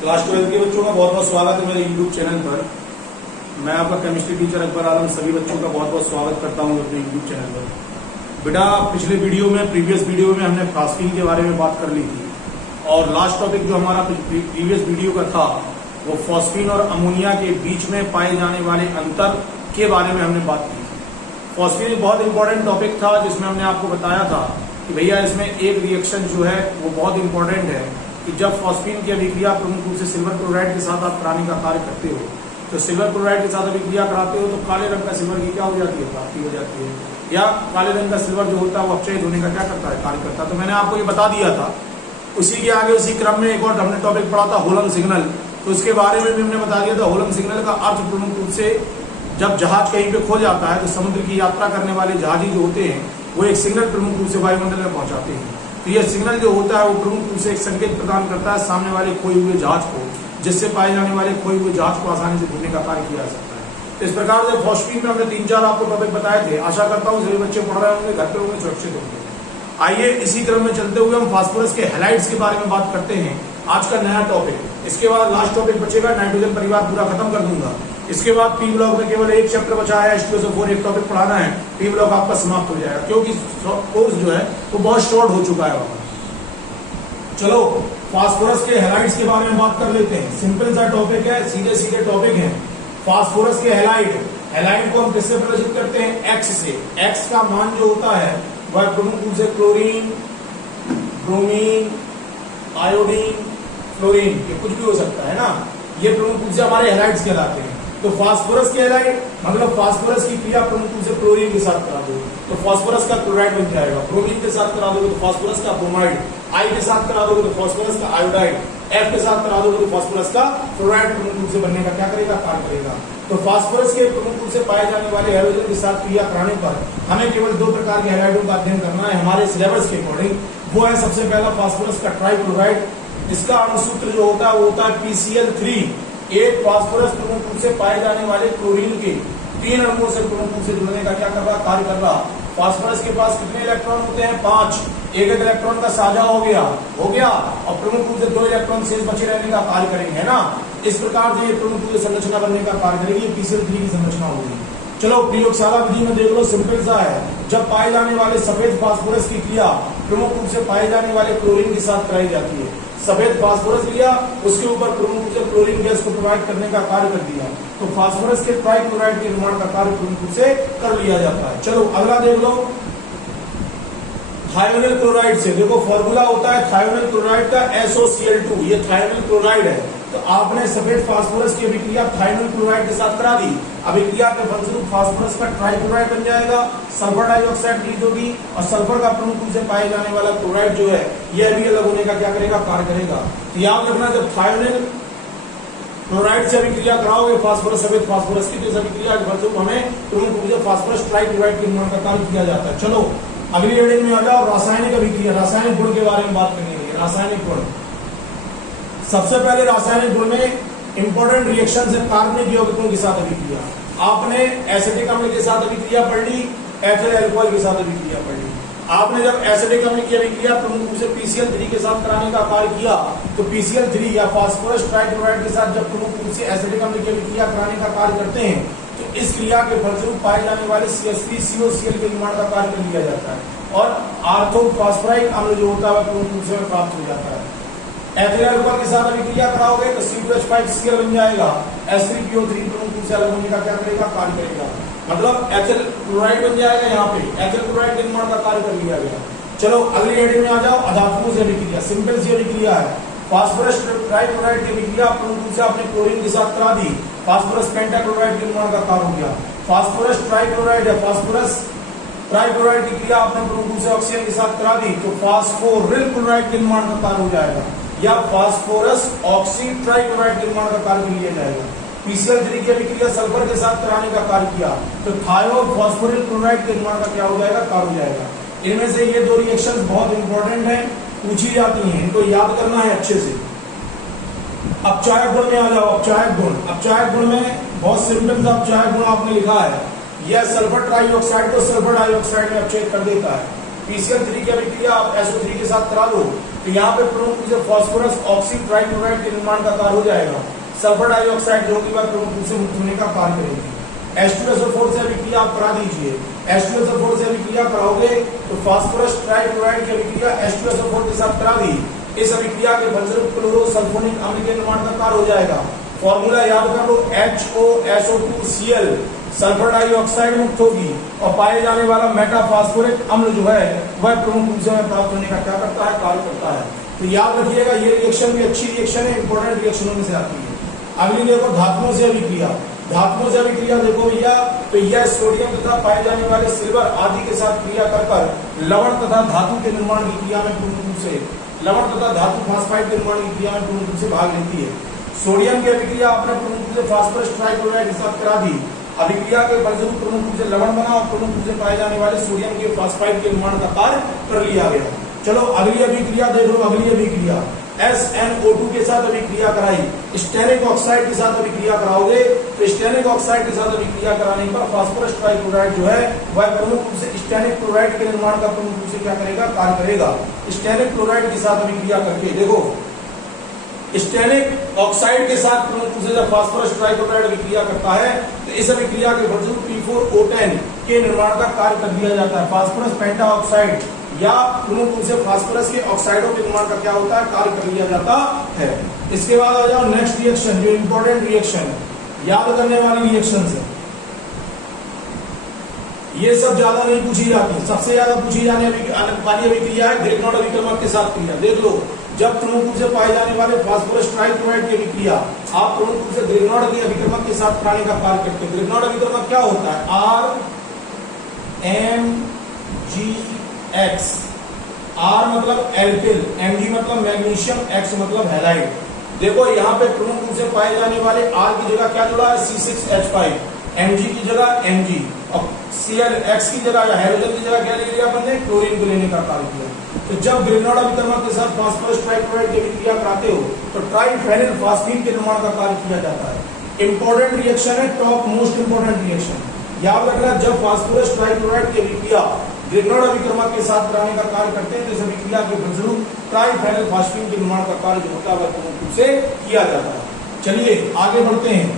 Class 12 के बच्चों का बहुत बहुत स्वागत है मेरे यूट्यूब चैनल पर। मैं आपका केमिस्ट्री टीचर अकबर आलम सभी बच्चों का बहुत बहुत स्वागत करता हूं अपने यूट्यूब चैनल पर। बेटा, पिछले वीडियो में प्रीवियस वीडियो में हमने फास्फीन के बारे में बात कर ली थी और लास्ट टॉपिक जो हमारा प्रीवियस वीडियो का था वो फॉस्फीन और अमोनिया के बीच में पाए जाने वाले अंतर के बारे में हमने बात की थी। फॉस्फीन एक बहुत इंपॉर्टेंट टॉपिक था जिसमें हमने आपको बताया था कि भैया इसमें एक रिएक्शन जो है वो बहुत इंपॉर्टेंट है कि जब फॉस्फीन की अभिक्रिया प्रमुख रूप से सिल्वर क्लोराइड के साथ आप कराने का कार्य करते हो तो सिल्वर क्लोराइड के साथ अभिक्रिया कराते हो तो काले रंग का सिल्वर की क्या हो जाती है, प्राप्ति हो जाती है, या काले रंग का सिल्वर जो होता है वो अपचयित होने का क्या करता है, कार्य करता है। तो मैंने आपको ये बता दिया था। उसी के आगे उसी क्रम में एक और हमने टॉपिक पढ़ा था होलम सिग्नल, तो उसके बारे में भी हमने बता दिया था। होलम सिग्नल का अर्थ प्रमुख रूप से जब जहाज कहीं पे खो जाता है तो समुद्र की यात्रा करने वाले जहाजी जो होते हैं वो एक सिग्नल प्रमुख रूप से वायुमंडल में पहुंचाते हैं। तो यह सिग्नल जो होता है वो प्रमुख रूप से एक संकेत प्रदान करता है सामने वाले खोए हुए जहाज को, जिससे पाए जाने वाले खोए हुए जहाज को आसानी से ढूंढने का कार्य किया जा सकता है। तो इस प्रकार से फॉस्फीन में हमने 3-4 आपको टॉपिक बताए थे। आशा करता हूँ सभी बच्चे पढ़ रहे होंगे, घर पे होंगे, सुरक्षित होंगे। आइए इसी क्रम में चलते हुए हम फास्फोरस के हैलाइड्स के बारे में बात करते हैं। आज का नया टॉपिक, इसके बाद लास्ट टॉपिक बचेगा, नाइट्रोजन परिवार पूरा खत्म कर दूंगा। इसके बाद पी ब्लॉक में केवल एक चैप्टर बचा है, H2SO4 एक टॉपिक पढ़ाना है, पी ब्लॉक आपका समाप्त हो जाएगा क्योंकि कोर्स जो है वो बहुत शॉर्ट हो चुका है वहां। चलो फास्फोरस के हैलाइड्स के बारे में बात कर लेते हैं। सिंपल सा टॉपिक है, सीधे सीधे टॉपिक है। फास्फोरस के हैलाइड को हम किससे प्रदर्शित करते हैं, एक्स से। एक्स का मान जो होता है वह प्रमुख रूप से क्लोरीन, ब्रोमीन, आयोडीन, फ्लोरीन, ये कुछ भी हो सकता है ना, ये प्रमुख रूप से हमारे हैलाइड्स कहलाते हैं। तो फास्फोरस के हैलाइड मतलब फास्फोरस की क्रिया प्रमुख रूप से क्लोरीन के साथ करा दो तो फास्फोरस का क्लोराइड बन जाएगा, ब्रोमीन के साथ करा दोगे तो फास्फोरस का ब्रोमाइड, आई के साथ करा दोगे तो फास्फोरस का आयोडाइड, एफ के साथ करा दोगे तो फास्फोरस का फ्लोराइड प्रमुख रूप से बनने का क्या करेगा, कार्य करेगा। तो फास्फोरस के प्रमुख रूप से पाए जाने वाले हैलोजन के साथ क्रिया कराने पर हमें केवल 2 प्रकार के हैलाइडों का अध्ययन करना है हमारे सिलेबस के अकॉर्डिंग। वो है सबसे पहला फास्फोरस का ट्राइक्लोराइड। इसका अणुसूत्र जो होता है वो होता है PCl3। एक फास्फोरस प्रमुख रूप से पाए जाने वाले क्लोरीन के 3 अणुओं से प्रमुख रूप से जुड़ने का क्या कर रहा, कार्य कर रहा। फास्फोरस के पास कितने इलेक्ट्रॉन होते हैं, 5। एक इलेक्ट्रॉन का साझा हो गया और प्रमुख रूप से 2 इलेक्ट्रॉन शेष बचे रहने का कार्य करेंगे, है ना। इस प्रकार से ये प्रमुख रूप से संरचना बनने का कार्य करेगी, ये PCl3 की संरचना होगी। चलो प्रयोगशाला विधि में देख लो, सिंपल सा है। जब पाए जाने वाले सफेद फास्फोरस की क्रिया प्रमुख रूप से पाए जाने वाले क्लोरीन के साथ कराई जाती है। सफेद फास्फोरस लिया, उसके ऊपर प्रमुख रूप से क्लोरीन गैस को प्रोवाइड करने का कार्य कर दिया, तो फास्फोरस के ट्राइक्लोराइड के निर्माण का कार्य प्रमुख रूप से कर लिया जाता है। चलो अगला देख लो, थायोनिल क्लोराइड से। देखो फॉर्मूला होता है थायोनिल क्लोराइड का SOCl2, ये थायोनिल क्लोराइड है। तो आपने सफेद फास्फोरस की अभिक्रिया थायोनिल क्लोराइड के साथ करा दी, अभिक्रिया के फलस्वरूप फास्फोरस का ट्राइक्लोराइड बन जाएगा, सल्फर डाइऑक्साइड रिलीज होगी और सल्फर का प्रमुख रूप से पाए जाने वाला क्लोराइड जो है यह भी अलग होने का क्या करेगा, कार्य करेगा। तो याद रखना, जब थायोनिल क्लोराइड से अभिक्रिया कराओगे फास्फोरस सफेद फास्फोरस की, तो इस अभिक्रिया के फलस्वरूप हमें प्रमुख रूप से फास्फोरस ट्राइक्लोराइड के निर्माण का कार्य किया जाता है। चलो अगली हेडिंग में आ जाओ, रासायनिक अभिक्रिया, रासायनिक गुण के बारे में बात करनी है। रासायनिक गुण, सबसे पहले रासायनिक गुण में इंपॉर्टेंट रिएक्शन है कार्बनिक यौगिकों के साथ अभिक्रिया। आपने एसिटिक अम्ल के साथ अभिक्रिया पढ़ ली, एथिल अल्कोहल के साथ अभिक्रिया पढ़ ली। आपने जब एसिटिक अम्ल की अभिक्रिया प्रमुख रूप से PCl3 के साथ कराने का कार्य किया तो PCl3 या फास्फोरस ट्राइक्लोराइड के साथ जब प्रमुख रूप से एसिटिक अम्ल की अभिक्रिया कराने का कार्य करते हैं तो इस क्रिया के फलस्वरूप पाए जाने वाले CH3COCl के निर्माण का कार्य कर लिया जाता है और आर्थोफॉस्फोराइक अम्ल जो होता है प्रमुख रूप से प्राप्त हो जाता है। एथिल अल्कोहल के साथ अभिक्रिया कराओगे तो C2H5Cl बन जाएगा, H3PO3 प्रमुख रूप से अलग होने का क्या करेगा, कार्य करेगा। मतलब एथिल क्लोराइड बन जाएगा, यहाँ पे एथिल क्लोराइड के निर्माण का कार्य कर लिया गया। चलो अगली हेडिंग में आ जाओ, अधातुओं से अभिक्रिया। सिंपल सी अभिक्रिया है, फास्फोरस ट्राइक्लोराइड की अभिक्रिया प्रमुख रूप से आपने क्लोरीन के साथ करा दी, फास्फोरस पेंटाक्लोराइड के निर्माण का कार्य हो गया। फास्फोरस ट्राइक्लोराइड या फास्फोरस ट्राइक्लोराइड की क्रिया आपने प्रमुख रूप से ऑक्सीजन के साथ करा दी तो फास्फोरिल क्लोराइड के निर्माण का कार्य हो जाएगा या फास्फोरस ऑक्सी ट्राइक्लोराइड के निर्माण का कार्य लिया जाएगा। PCl3 की अभिक्रिया सल्फर के साथ कराने का कार्य किया तो थायो फास्फोरिल क्लोराइड के निर्माण का क्या हो जाएगा, कार्य हो जाएगा। इनमें से ये 2 रिएक्शंस बहुत इंपॉर्टेंट हैं, पूछी जाती हैं, इनको याद करना है अच्छे से। अपचायक गुण में आ जाओ, अपचायक गुण। अपचायक गुण में बहुत सिंपल सा अपचायक गुण आपने लिखा है, यह सल्फर ट्राइऑक्साइड को सल्फर डाइऑक्साइड में अपचयित कर देता है। PCl3 की अभिक्रिया आप SO3 के साथ करा दो तो यहाँ पे प्रमुख रूप से फास्फोरस ऑक्सी ट्राइक्लोराइड के निर्माण का कार्य हो जाएगा। सल्फर डाइऑक्साइड जो कि वह प्रमुख रूप से मुक्त होने का कार्य करेगी। H2SO4 से अभिक्रिया आप करा दीजिए। H2SO4 से अभिक्रिया कराओगे तो फास्फोरस ट्राइक्लोराइड की अभिक्रिया H2SO4 के साथ करा दी। इस अभिक्रिया के फलस्वरूप क्लोरोसल्फोनिक अम्ल के निर्माण का कार्य हो जाएगा। फॉर्मूला याद कर लो, HOSO2Cl सल्फर डाइऑक्साइड मुक्त होगी और पाए जाने वाला मेटाफॉस्फोरिक अम्ल जो है वह प्रमुख रूप से प्राप्त होने का क्या करता है, कार्य करता है। तो याद रखिएगा ये रिएक्शन भी अच्छी रिएक्शन है, इंपॉर्टेंट रिएक्शनों में से आती है। अगली देखो धातुओं से अभिक्रिया। धातुओं से अभिक्रिया देखो भैया, तो यह सोडियम तथा पाए जाने वाले सिल्वर आदि के साथ क्रिया कर लवण तथा धातु के निर्माण की क्रिया में प्रमुख रूप से लवण तथा धातु फास्फाइड के निर्माण की क्रिया में प्रमुख रूप से भाग लेती है। सोडियम की अभिक्रिया आपने प्रमुख रूप से फास्फोरस ट्राइक्लोराइड के साथ करा दी। अभिक्रिया के फलस्वरूप प्रमुख रूप से लवण बना और प्रमुख रूप से पाए जाने वाले सोडियम के फास्फाइड के निर्माण का कार्य कर लिया गया। चलो अगली अभिक्रिया देख लो। अगली अभिक्रिया SnO2 के साथ अभिक्रिया कराई। स्टेरिक ऑक्साइड के साथ अभिक्रिया कराओगे तो स्टेरिक ऑक्साइड के साथ अभिक्रिया कराने पर फास्फोरस ट्राइक्लोराइड जो है वह प्रमुख रूप से स्टेरिक क्लोराइड के निर्माण का प्रमुख रूप से क्या करेगा, कार्य करेगा। स्टेरिक क्लोराइड के साथ अभिक्रिया करके देखो, स्टेरिक ऑक्साइड के साथ प्रमुख रूप से जब फास्फोरस ट्राइक्लोराइड अभिक्रिया करता है तो इस अभिक्रिया के फलस्वरूप P4O10 के निर्माण का कार्य कर दिया जाता है। फास्फोरस पेंटाऑक्साइड या प्रमुख रूप से फास्फोरस के ऑक्साइडों के निर्माण का क्या होता है, कार्य कर लिया जाता है। इसके बाद आ जाओ नेक्स्ट रिएक्शन, जो इंपॉर्टेंट रिएक्शन याद करने वाली रिएक्शन है। ये सब ज्यादा नहीं पूछी जाती, सबसे ज्यादा पूछी जाने वाली अभिक्रिया है ग्रिग्नॉड अभिक्रमक के साथ क्रिया। देख लो, जब प्रमुख रूप से पाए जाने वाले फास्फोरस ट्राइक्लोराइड की अभिक्रिया आप प्रमुख रूप से ग्रिग्नॉड के अभिक्रमक के साथ कराने का कार्य करते हैं। ग्रिग्नॉड अभिक्रमक क्या होता है, RMgX। R मतलब एल्किल, Mg मतलब मैग्नीशियम, X मतलब हैलाइड। देखो यहाँ पे प्रमुख रूप से पाए जाने वाले R की जगह क्या जुड़ा है, C6H5, Mg की जगह Mg और Cl X की जगह या हाइड्रोजन की जगह क्या ले लिया अपन ने, क्लोरीन को लेने का कार्य किया। तो जब ग्रिग्नॉड अभिक्रमक के साथ फास्फोरस ट्राइक्लोराइड की अभिक्रिया कराते हो तो ट्राइफेनिल फास्फीन के निर्माण का कार्य किया जाता है। इंपॉर्टेंट रिएक्शन है, टॉप मोस्ट इंपॉर्टेंट रिएक्शन। याद रखना, जब फास्फोरस ट्राइक्लोराइड की अभिक्रिया ग्रिग्नॉड अभिक्रमक के साथ कराने का कार्य करते हैं तो इस अभिक्रिया के फलस्वरूप ट्राइफेनिल फास्फीन के निर्माण का कार्य जो होता है वह प्रमुख रूप से किया जाता है। चलिए आगे बढ़ते हैं।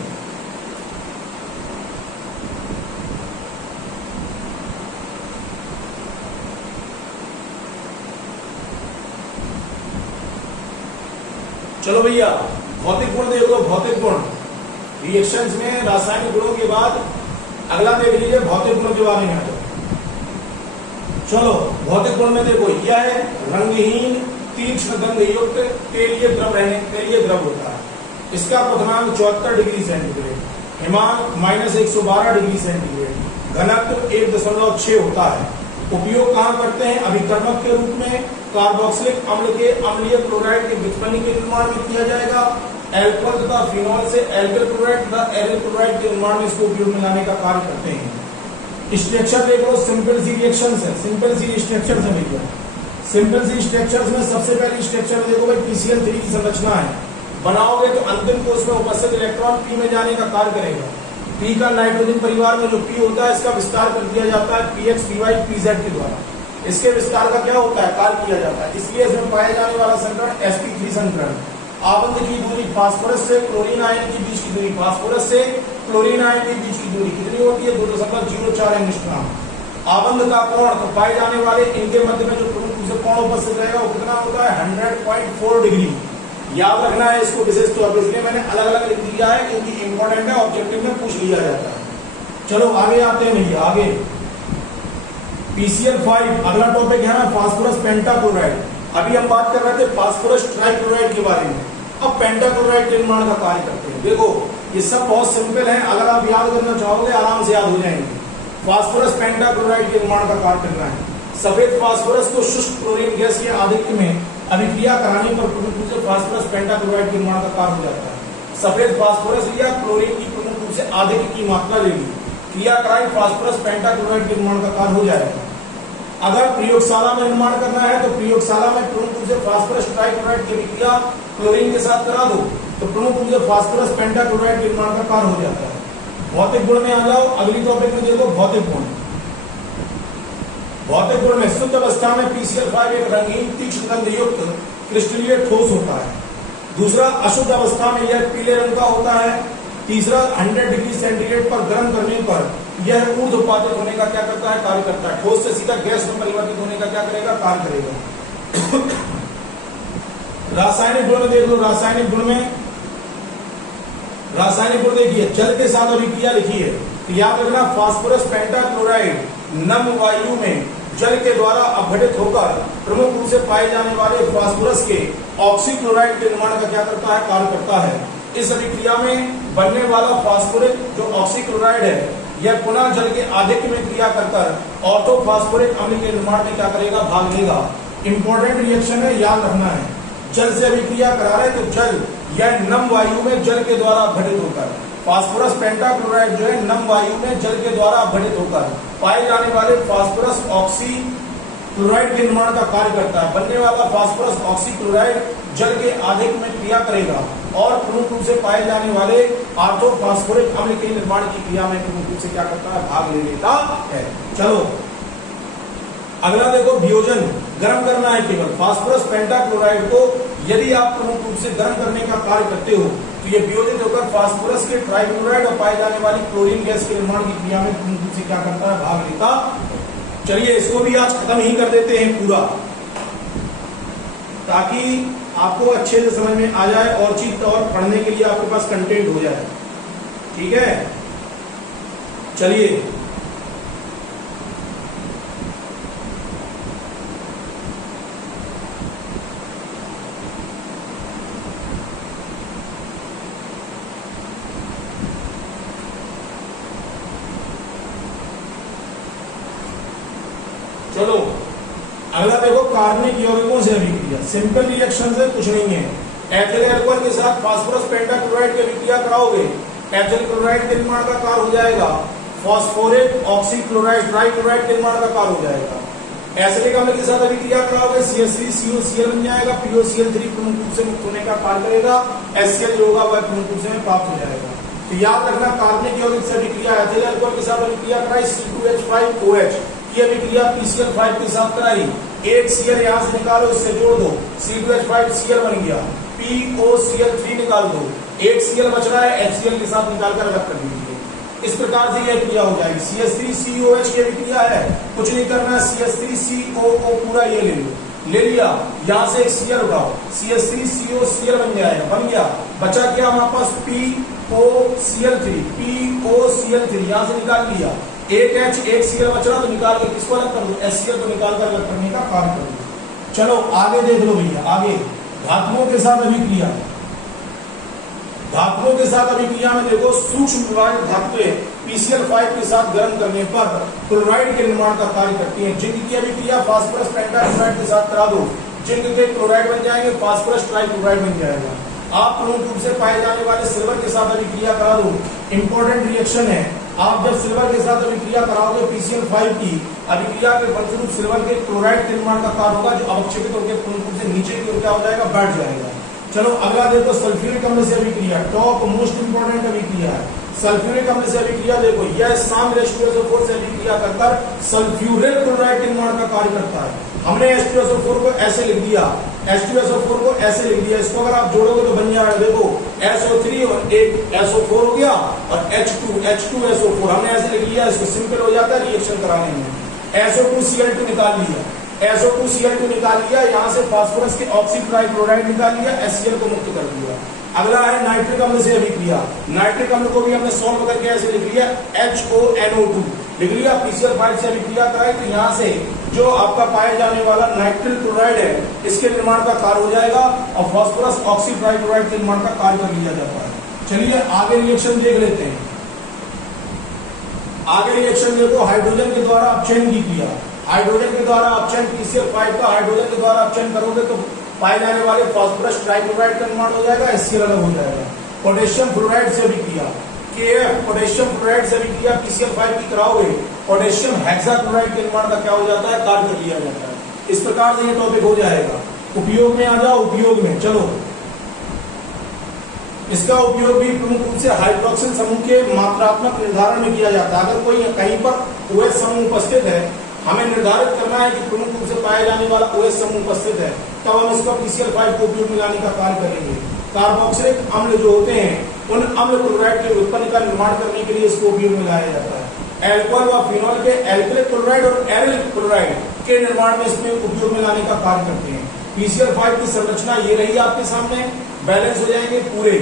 चलो भैया भौतिक गुण देख लो। भौतिक गुण रिएक्शंस में रासायनिक गुणों के बाद अगला देख लीजिए भौतिक गुण के बारे में। चलो भौतिक गुण में देखो, यह है रंगहीन तीक्ष्ण गंध युक्त तेलीय द्रव होता है। इसका क्वथनांक 74 डिग्री सेंटीग्रेड, हिमांक -112 डिग्री सेंटीग्रेड, घनत्व 1.6 होता है। उपयोग कहाँ करते हैं, अभिकर्मक के रूप में कार्बोक्सिलिक अम्ल के अम्लीय क्लोराइड के व्युत्पन्न के निर्माण में किया जाएगा। एल्कोहल तथा फिनॉल से एल्किल क्लोराइड तथा एरिल क्लोराइड के निर्माण में इसको उपयोग में लाने का कार्य करते हैं। स्ट्रक्चर देख लो, सिंपल सी रिएक्शंस है, सिंपल सी स्ट्रक्चर्स है भैया। सिंपल सी स्ट्रक्चर्स में सबसे पहली स्ट्रक्चर देखो भाई, PCl3 की संरचना है। बनाओगे तो अंतिम कोष में उपस्थित इलेक्ट्रॉन P में जाने का कार्य करेगा। P का नाइट्रोजन परिवार में जो P होता है इसका विस्तार कर दिया जाता है PX, PY, PZ के द्वारा। इसके विस्तार का क्या होता है, कार्य किया जाता है। इसलिए इसमें पाए जाने वाला संकरण sp3 संकरण। आबंध की दूरी फास्फोरस से क्लोरीन आयन के बीच की दूरी, फास्फोरस से क्लोरीन आयन के बीच की दूरी कितनी होती है, 2.04 एंगस्ट्रॉम। आबंध का कोण, तो पाए जाने वाले इनके मध्य में जो प्रमुख रूप से कोण उपस्थित रहेगा वो कितना होता है, 100.4 डिग्री। याद रखना है इसको विशेष तौर पर, इसलिए मैंने अलग अलग लिख दिया है क्योंकि इंपॉर्टेंट है, ऑब्जेक्टिव में पूछ लिया जाता है। चलो आगे आते हैं भैया। आगे PCl5 अगला टॉपिक है ना, फास्फोरस पेंटाक्लोराइड। अभी हम बात कर रहे थे फास्फोरस ट्राइक्लोराइड के बारे में, अब पेंटाक्लोराइड के निर्माण का कार्य करते हैं। देखो ये सब बहुत सिंपल है, अगर आप याद करना चाहोगे आराम से याद हो जाएंगे। फास्फोरस पेंटाक्लोराइड के निर्माण का कार्य करना है। सफेद फास्फोरस को शुष्क क्लोरीन गैस के आधिक्य में अभिक्रिया कराने पर प्रमुख रूप से फास्फोरस पेंटाक्लोराइड के निर्माण का कार्य हो जाता है। सफेद फास्फोरस लिया, क्लोरीन की प्रमुख रूप से आधिक्य की मात्रा लेगी, क्रिया कराई, फास्फोरस पेंटाक्लोराइड के निर्माण का कार्य हो जाएगा। अगर प्रयोगशाला में निर्माण करना है तो प्रयोगशाला में प्रमुख रूप से फास्फोरस ट्राइक्लोराइड की अभिक्रिया क्लोरीन के साथ करा दो तो प्रमुख रूप से फास्फोरस पेंटाक्लोराइड के निर्माण का कार्य हो जाता है। भौतिक गुण में आ जाओ, अगली टॉपिक में देखो भौतिक गुण। भौतिक गुण में शुद्ध अवस्था में PCl5 एक रंगीन तीक्ष्ण गंध युक्त क्रिस्टलीय ठोस होता है। दूसरा, अशुद्ध अवस्था में यह पीले रंग का होता है। तीसरा, 100 डिग्री सेंटीग्रेड पर गर्म करने पर यह ऊर्ध्वपातित होने का क्या करता है, कार्य करता है। ठोस से सीधा गैस में परिवर्तित होने का क्या करेगा, कार्य करेगा। रासायनिक गुण देख लो। रासायनिक गुण देखिए, जल के साथ अभिक्रिया लिखी है तो याद रखना, फास्फोरस पेंटाक्लोराइड नम वायु में जल के द्वारा अपघटित होकर प्रमुख रूप से पाए जाने वाले फास्फोरस के ऑक्सीक्लोराइड के निर्माण का क्या करता है, कार्य करता है। इस अभिक्रिया में बनने वाला फास्फोरिक जो ऑक्सीक्लोराइड है यह पुनः जल के आधिक्य में क्रिया कर ऑर्थोफॉस्फोरिक अम्ल के निर्माण में क्या करेगा, भाग लेगा। इंपॉर्टेंट रिएक्शन है, याद रखना है। जल से अभिक्रिया करा रहे तो जल यह नम वायु में जल के द्वारा अपघटित होकर, फास्फोरस पेंटाक्लोराइड जो है नम वायु में जल के द्वारा अपघटित होकर पाए जाने वाले फास्फोरस ऑक्सीक्लोराइड के निर्माण का कार्य करता है। बनने वाला फास्फोरस ऑक्सीक्लोराइड जल के आधिक्य में क्रिया करेगा और प्रमुख रूप से पाए जाने वाले ऑर्थोफॉस्फोरिक अम्ल के निर्माण की क्रिया में प्रमुख रूप से क्या करता है, भाग ले लेता है। चलो अगला देखो, वियोजन गर्म करना है केवल। फास्फोरस पेंटाक्लोराइड को यदि आप प्रमुख रूप से गर्म करने का कार्य करते हो तो ये वियोजित होकर फास्फोरस के ट्राइक्लोराइड और पाए जाने वाली क्लोरीन गैस के निर्माण की क्रिया में प्रमुख रूप से क्या करता है, भाग लेता। चलिए इसको भी आज खत्म ही कर देते हैं पूरा, ताकि आपको अच्छे से समझ में आ जाए और चीज और पढ़ने के लिए आपके पास कंटेंट हो जाए। ठीक है, चलिए चलो अगला देखो, कार्बनिक यौगिकों से अभिक्रिया। सिंपल रिएक्शन से कुछ नहीं है। एथिल अल्कोहल के साथ फास्फोरस पेंटाक्लोराइड की अभिक्रिया कराओगे, एथिल क्लोराइड के निर्माण का कार्य हो जाएगा, फास्फोरिक ऑक्सीक्लोराइड ट्राइक्लोराइड के निर्माण का कार्य हो जाएगा। एसिडिक अम्ल के साथ अभिक्रिया कराओगे, CH3COCl बन जाएगा, POCl3 प्रमुख रूप से मुक्त होने का कार्य करेगा, HCl जो होगा वह प्रमुख रूप से प्राप्त हो जाएगा। तो याद रखना, कार्बनिक यौगिक से अभिक्रिया एथिल अल्कोहल के साथ अभिक्रिया कराई, C2H5OH की अभिक्रिया PCl5 के साथ कराई, एक Cl यहां से निकालो, इससे जोड़ दो, C2H5Cl बन गया, POCl3 निकाल दो, एक Cl बच रहा है, HCl के साथ निकालकर अलग कर दीजिए। इस प्रकार से यह क्रिया हो जाएगी। CH3COH की अभिक्रिया है, कुछ नहीं करना, CH3COO पूरा ये ले लो, ले लिया, यहां से एक Cl उठाओ, CH3COCl बन जाएगा, बन गया। बचा क्या हमारे पास, POCl3 यहां से निकाल लिया, एक H एक Cl बच रहा तो निकाल के किसको अलग कर दो, HCl को निकालकर अलग करने का कार्य कर दो। चलो आगे देख लो भैया, आगे धातुओं के साथ अभिक्रिया। धातुओं के साथ अभिक्रिया में देखो, सूक्ष्म विभाजित धातुएं PCl5 के साथ गर्म करने पर क्लोराइड के निर्माण का कार्य करती हैं। जिंक की अभिक्रिया फास्फोरस पेंटाक्लोराइड के साथ करा दो, जिंक के क्लोराइड बन जाएंगे, फास्फोरस ट्राइक्लोराइड बन जाएगा। आप प्रमुख रूप से पाए जाने वाले सिल्वर के साथ अभिक्रिया करा दो, इंपॉर्टेंट रिएक्शन है। आप जब सिल्वर के साथ अभिक्रिया कराओगे PCl5 की अभिक्रिया के फलस्वरूप सिल्वर के क्लोराइड के निर्माण का कार्य होगा, जो अवक्षेपित होकर प्रमुख रूप से नीचे की ओर क्या हो जाएगा, बैठ जाएगा। चलो अगला देखो, सल्फ्यूरिक अम्ल से अभिक्रिया, टॉप मोस्ट इंपोर्टेंट अभिक्रिया है। सल्फ्यूरिक अम्ल से अभिक्रिया देखो, यह शामिल H2SO4 से अभिक्रिया कर सल्फ्यूरिल क्लोराइड के निर्माण का कार्य करता है। हमने H2SO4 को ऐसे लिख दिया, H2SO4 को ऐसे लिख दिया, इसको अगर आप जोड़ोगे तो बन जाएगा, देखो SO3 और एक SO4 हो गया और H2SO4 हमने ऐसे लिख लिया, इसको सिंपल हो जाता है रिएक्शन कराने में। SO2Cl2 निकाल लिया, SO2Cl2 निकाल लिया, यहाँ से फास्फोरस के ऑक्सीक्लोराइड निकाल लिया, HCl को मुक्त कर दिया। अगला है नाइट्रिक अम्ल से अभिक्रिया। नाइट्रिक अम्ल को भी हमने सॉल्व करके ऐसे लिख लिया, HONO2 लिख लिया, PCl5 से अभिक्रिया कराई तो यहाँ से जो आपका पाया जाने वाला नाइट्रिल क्लोराइड है इसके निर्माण का कार्य हो जाएगा और फास्फोरस ऑक्सीट्राइक्लोराइड के निर्माण का कार्य कर लिया जाता है। चलिए आगे रिएक्शन देख लेते हैं। आगे रिएक्शन देखो, हाइड्रोजन के द्वारा अपचयन की क्रिया। हाइड्रोजन के द्वारा अपचयन, PCl5 का हाइड्रोजन के द्वारा अपचयन करोगे तो पाए जाने वाले फास्फोरस ट्राइक्लोराइड का निर्माण हो जाएगा, HCl अलग हो जाएगा। पोटेशियम फ्लोराइड से अभिक्रिया, KF पोटेशियम फ्लोराइड से अभिक्रिया PCl5 की कराओगे, पोटेशियम हेक्साक्लोराइड के निर्माण का क्या हो जाता है, कार्य कर लिया जाता है। इस प्रकार से ये टॉपिक हो जाएगा। उपयोग में आ जाओ, उपयोग में चलो, इसका उपयोग भी प्रमुख रूप से हाइड्रोक्सिल समूह के मात्रात्मक निर्धारण में किया जाता है। अगर कोई कहीं पर OH समूह उपस्थित है हमें निर्धारित करना है कि प्रमुख रूप से पाए जाने वाला OH समूह उपस्थित है, तब हम इसका PCl5 को उपयोग में लाने का कार्य करेंगे। कार्बोक्सिलिक अम्ल जो होते हैं उन अम्ल क्लोराइड के उत्पन्न का निर्माण करने के लिए इसको उपयोग में लाया जाता है। एल्कोहल व फिनॉल के एल्किलिक क्लोराइड और एरिल क्लोराइड के निर्माण में इसमें उपयोग में लाने का कार्य करते हैं। PCl5 की संरचना ये रही आपके सामने, बैलेंस हो जाएंगे पूरे।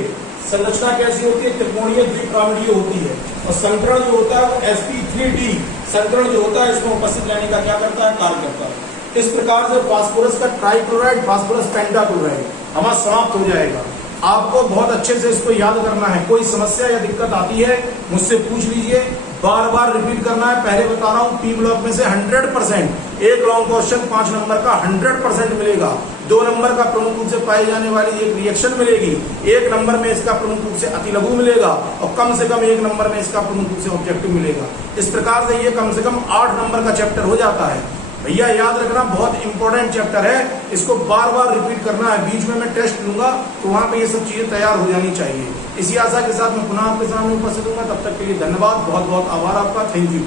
संरचना कैसी होती है? त्रिकोणीय द्विपिरामिडीय होती है और संकरण जो होता है वो sp3d संकरण जो होता है इसमें उपस्थित रहने का क्या करता है? कार्य करता है। इस प्रकार से फास्फोरस का ट्राइक्लोराइड, फास्फोरस पेंटाक्लोराइड हमारा समाप्त हो जाएगा। आपको बहुत अच्छे से इसको याद करना है। कोई समस्या या दिक्कत आती है मुझसे पूछ लीजिए, बार बार रिपीट करना है। पहले बता रहा हूं पी ब्लॉक में से 100% एक लॉन्ग क्वेश्चन 5 नंबर का 100% मिलेगा। 2 नंबर का प्रमुख रूप से पाई जाने वाली एक रिएक्शन मिलेगी, 1 नंबर में इसका प्रमुख रूप से अति लघु मिलेगा और कम से कम 1 नंबर में इसका प्रमुख रूप से ऑब्जेक्टिव मिलेगा। इस प्रकार से ये कम से कम 8 नंबर का चैप्टर हो जाता है। भैया याद रखना, बहुत इंपॉर्टेंट चैप्टर है, इसको बार बार रिपीट करना है। बीच में मैं टेस्ट लूंगा तो वहां पे ये सब चीजें तैयार हो जानी चाहिए। इसी आशा के साथ मैं पुनः आपके सामने उपस्थित हूंगा। तब तक के लिए धन्यवाद, बहुत बहुत आभार आपका, थैंक यू।